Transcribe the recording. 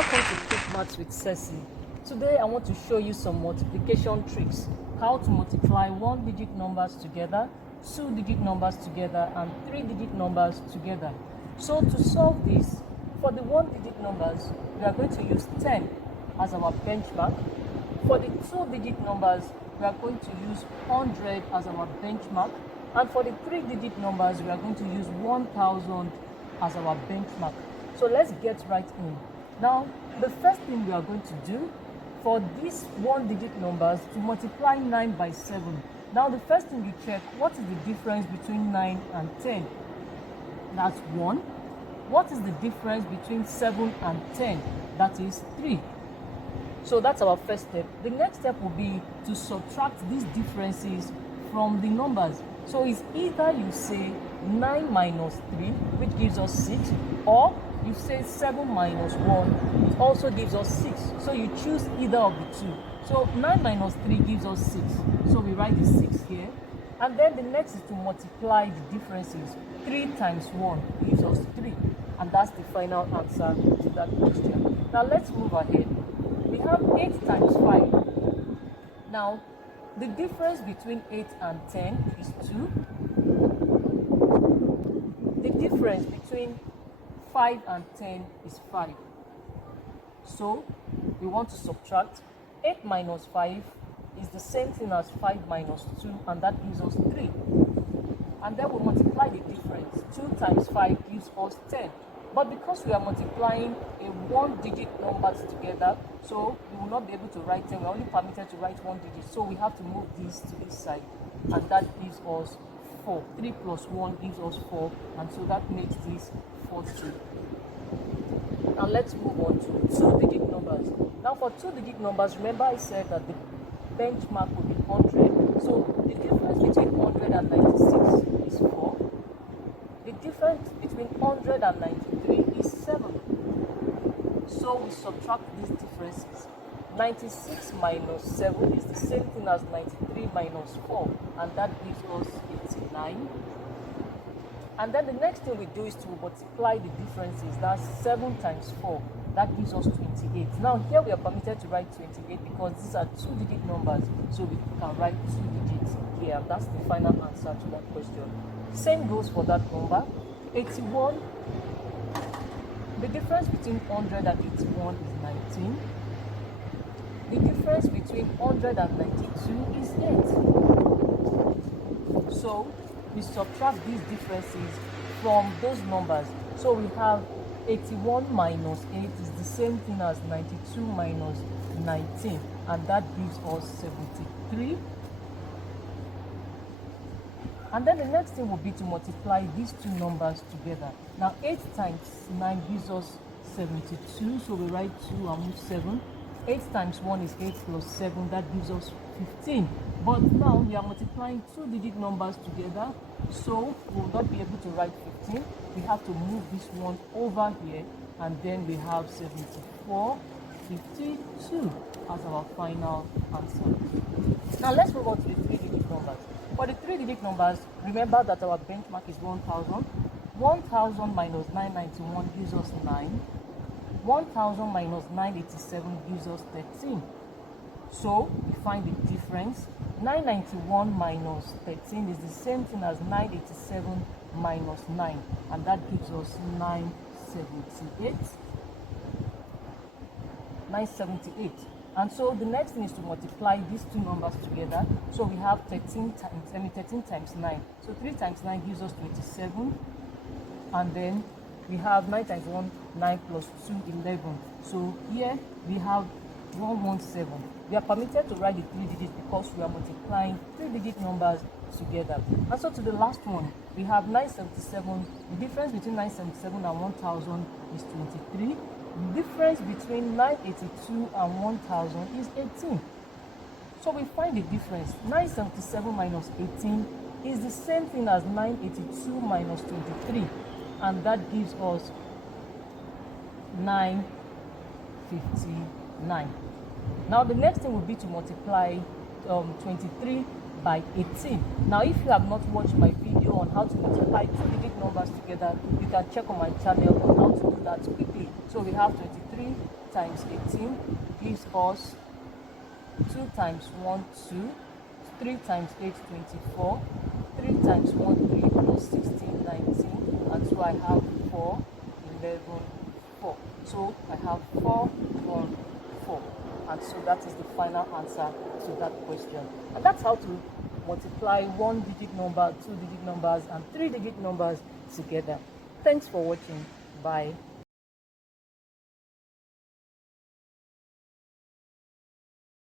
Welcome to Quick Maths with Ceci. Today I want to show you some multiplication tricks. How to multiply 1-digit numbers together, 2-digit numbers together, and 3-digit numbers together. So to solve this, for the 1-digit numbers, we are going to use 10 as our benchmark. For the 2-digit numbers, we are going to use 100 as our benchmark. And for the 3-digit numbers, we are going to use 1000 as our benchmark. So let's get right in. Now, the first thing we are going to do for these 1-digit numbers to multiply 9 by 7. Now, the first thing you check, what is the difference between 9 and 10? That's 1. What is the difference between 7 and 10? That is 3. So that's our first step. The next step will be to subtract these differences from the numbers. So it's either you say 9 minus 3, which gives us 6, or you say 7 minus 1, it also gives us 6. So you choose either of the two. So 9 minus 3 gives us 6. So we write the 6 here. And then the next is to multiply the differences. 3 times 1 gives us 3. And that's the final answer to that question. Now let's move ahead. We have 8 times 5. Now, the difference between 8 and 10 is 2. The difference between 5 and 10 is 5. So, we want to subtract. 8 minus 5 is the same thing as 5 minus 2, and that gives us 3. And then we multiply the difference. 2 times 5 gives us 10. But because we are multiplying a 1-digit numbers together, so we will not be able to write 10. We're only permitted to write 1 digit. So we have to move this to this side. And that gives us 4. 3 plus 1 gives us 4. And so that makes this 40. Now let's move on to 2-digit numbers. Now for 2-digit numbers, remember I said that the benchmark will be 100. So the difference between 100 and 96 is 4. The difference between 100 and 93 is 7. So we subtract these differences. 96 minus 7 is the same thing as 93 minus 4, and that gives us 89. And then the next thing we do is to multiply the differences. That's 7 times 4. That gives us 28. Now here we are permitted to write 28 because these are 2-digit numbers. So we can write 2 digits here. That's the final answer to that question. Same goes for that number. 81. The difference between 100 and 81 is 19. The difference between 100 and 92 is 8. So we subtract these differences from those numbers. So we have 81 minus 8 is the same thing as 92 minus 19, and that gives us 73. And then the next thing will be to multiply these two numbers together. Now 8 times 9 gives us 72, so we write 2 and move 7. 8 times 1 is 8 plus 7, that gives us 15. But now we are multiplying 2-digit numbers together, so we will not be able to write 15. We have to move this one over here, and then we have 74, 52 as our final answer. Now let's move on to the 3-digit numbers. For the 3-digit numbers, remember that our benchmark is 1000. 1000 minus 991 gives us 9. 1000 minus 987 gives us 13. So we find the difference. 991 minus 13 is the same thing as 987 minus 9, and that gives us 978. 978. And so the next thing is to multiply these two numbers together. So we have 13 times 9. So 3 times 9 gives us 27. And then we have 9 times 1, 9 plus 2, 11. So here we have 117. We are permitted to write the 3 digits because we are multiplying 3-digit numbers together. And so to the last one, we have 977. The difference between 977 and 1000 is 23. The difference between 982 and 1000 is 18. So we find the difference. 977 minus 18 is the same thing as 982 minus 23, and that gives us 959. Now the next thing will be to multiply 23 by 18. Now if you have not watched my video on how to multiply 2-digit numbers together, you can check on my channel on how to do that quickly. So we have 23 3 times 18 gives us 2 times 1, 2, 3 times 8, 24, 3 times 1, 3, plus 16, 19, and so I have 4, 11, 4. So I have 4, 1, 4. And so that is the final answer to that question. And that's how to multiply 1-digit number, 2-digit numbers, and 3-digit numbers together. Thanks for watching. Bye.